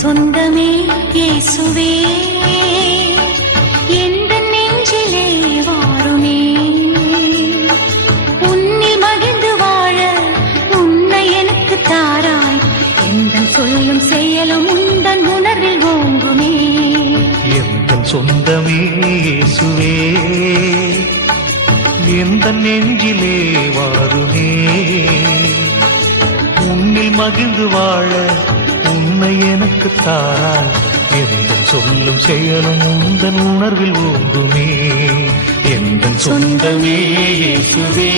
சொந்தமே இயேசுவே எந்த நெஞ்சிலே வாருமே உன்னில் மகிழ்ந்து வாழ உன்னை எனக்கு தாராய் எந்தன் சொல்லும் செயலும் உந்தன் உணர்வில் ஓங்குமே எந்தன் சொந்தமே இயேசுவே எந்த நெஞ்சிலே வாருமே உன்னில் மகிழ்ந்து வாழ உன்னை எனக்கு தாராய் எந்தன் சொல்லும் செயலும் உந்தன் உணர்வில் ஓங்குமே எந்தன் சொந்தமே இயேசுவே